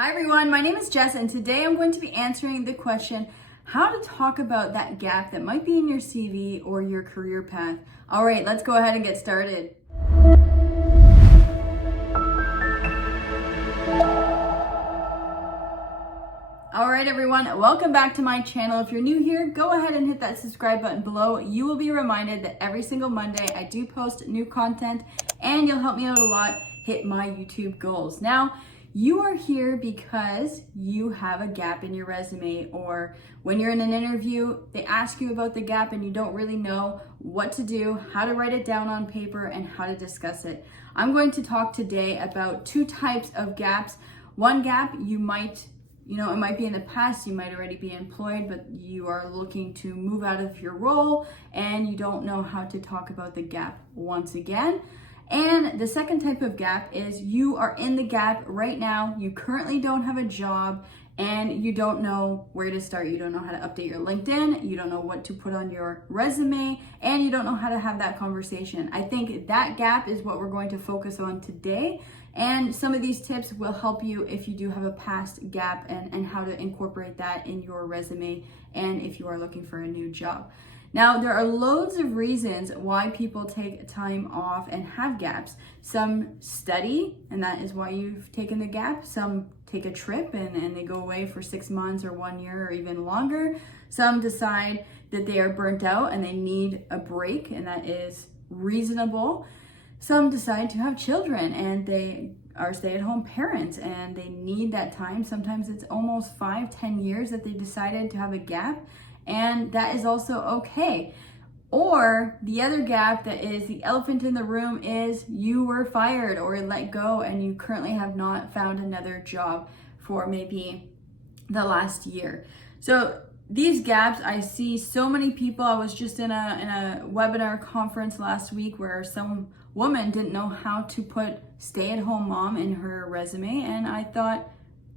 Hi everyone, my name is Jess and today I'm going to be answering the question, how to talk about that gap that might be in your CV or your career path. All right, let's go ahead and get started. All right everyone, welcome back to my channel. If you're new here, go ahead and hit that subscribe button below. You will be reminded that every single Monday I do post new content and you'll help me out a lot hit my YouTube goals. Now, you are here because you have a gap in your resume, or when you're in an interview, they ask you about the gap and you don't really know what to do, how to write it down on paper, and how to discuss it. I'm going to talk today about two types of gaps. One gap it might be in the past, you might already be employed, but you are looking to move out of your role and you don't know how to talk about the gap once again. And the second type of gap is you are in the gap right now, you currently don't have a job and you don't know where to start. You don't know how to update your LinkedIn, you don't know what to put on your resume, and you don't know how to have that conversation. I think that gap is what we're going to focus on today. And some of these tips will help you if you do have a past gap and how to incorporate that in your resume and if you are looking for a new job. Now, there are loads of reasons why people take time off and have gaps. Some study, and that is why you've taken the gap. Some take a trip and they go away for 6 months or 1 year or even longer. Some decide that they are burnt out and they need a break, and that is reasonable. Some decide to have children and they are stay-at-home parents and they need that time. Sometimes it's almost 5-10 years that they decided to have a gap, and that is also okay. Or the other gap that is the elephant in the room is you were fired or let go and you currently have not found another job for maybe the last year. So these gaps, I see so many people. I was just in a webinar conference last week where some woman didn't know how to put stay-at-home mom in her resume, and I thought,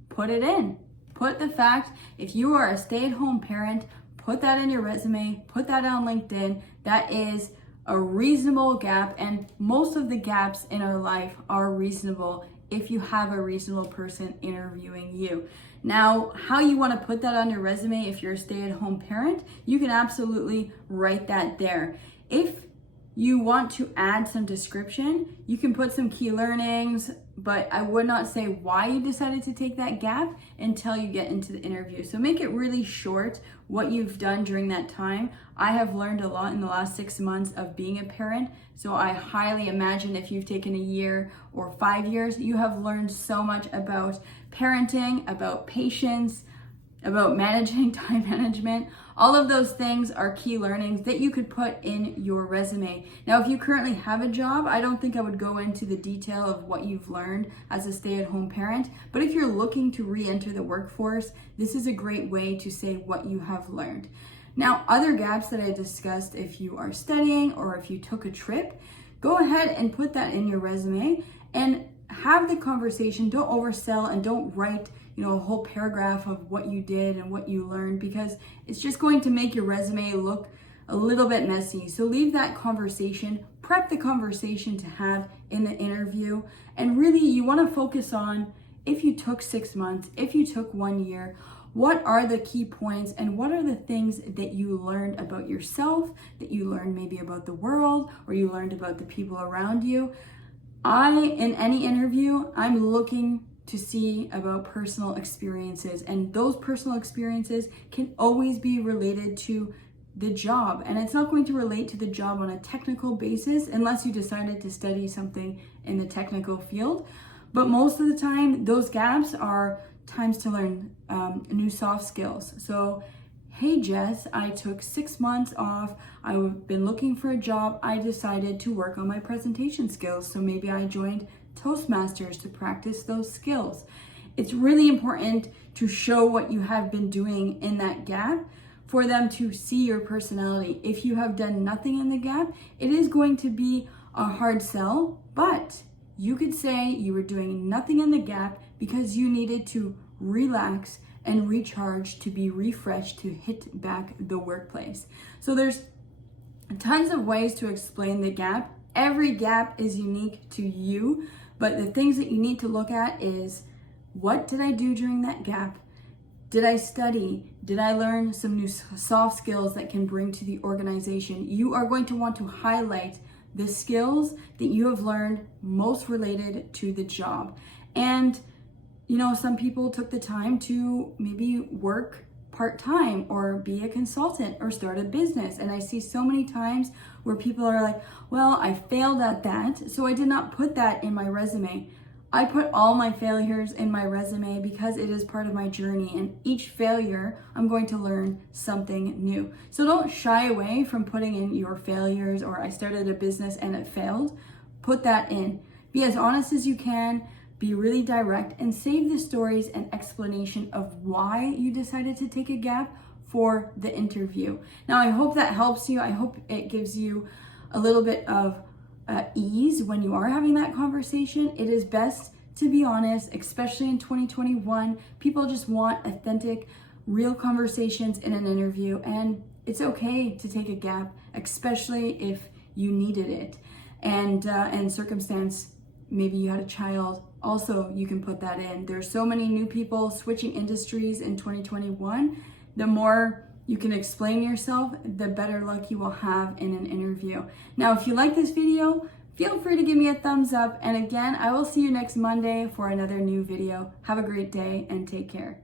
put it in. Put the fact, if you are a stay-at-home parent, put that in your resume, put that on LinkedIn. That is a reasonable gap, and most of the gaps in our life are reasonable if you have a reasonable person interviewing you. Now, how you want to put that on your resume if you're a stay-at-home parent, you can absolutely write that there. If you want to add some description, you can put some key learnings, but I would not say why you decided to take that gap until you get into the interview. So make it really short what you've done during that time. I have learned a lot in the last 6 months of being a parent, so I highly imagine if you've taken a year or 5 years, you have learned so much about parenting, about patience, about managing time management. All of those things are key learnings that you could put in your resume. Now, if you currently have a job, I don't think I would go into the detail of what you've learned as a stay-at-home parent, but if you're looking to re-enter the workforce, this is a great way to say what you have learned. Now, other gaps that I discussed, if you are studying or if you took a trip, go ahead and put that in your resume and have the conversation. Don't oversell and don't write a whole paragraph of what you did and what you learned, because it's just going to make your resume look a little bit messy. So leave that conversation, prep the conversation to have in the interview, and really you want to focus on, if you took 6 months, if you took 1 year, what are the key points and what are the things that you learned about yourself, that you learned maybe about the world, or you learned about the people around you. In any interview, I'm looking to see about personal experiences, and those personal experiences can always be related to the job, and it's not going to relate to the job on a technical basis unless you decided to study something in the technical field. But most of the time, those gaps are times to learn new soft skills. So, hey Jess, I took 6 months off. I've been looking for a job. I decided to work on my presentation skills. So maybe I joined Toastmasters to practice those skills. It's really important to show what you have been doing in that gap for them to see your personality. If you have done nothing in the gap, it is going to be a hard sell, but you could say you were doing nothing in the gap because you needed to relax and recharge, to be refreshed, to hit back the workplace. So there's tons of ways to explain the gap. Every gap is unique to you, but the things that you need to look at is What did I do during that gap? Did I study? Did I learn some new soft skills that can bring to the organization? You are going to want to highlight the skills that you have learned most related to the job. And, you know, some people took the time to maybe work part-time or be a consultant or start a business. And I see so many times where people are like, well, I failed at that, so I did not put that in my resume. I put all my failures in my resume because it is part of my journey, and each failure, I'm going to learn something new. So don't shy away from putting in your failures, or I started a business and it failed. Put that in. Be as honest as you can, be really direct, and save the stories and explanation of why you decided to take a gap for the interview. Now, I hope that helps you. I hope it gives you a little bit of ease when you are having that conversation. It is best to be honest, especially in 2021. People just want authentic, real conversations in an interview, and it's okay to take a gap, especially if you needed it. And circumstance, maybe you had a child, also you can put that in. There's so many new people switching industries in 2021. The more you can explain yourself, the better luck you will have in an interview. Now, if you like this video, feel free to give me a thumbs up. And again, I will see you next Monday for another new video. Have a great day and take care.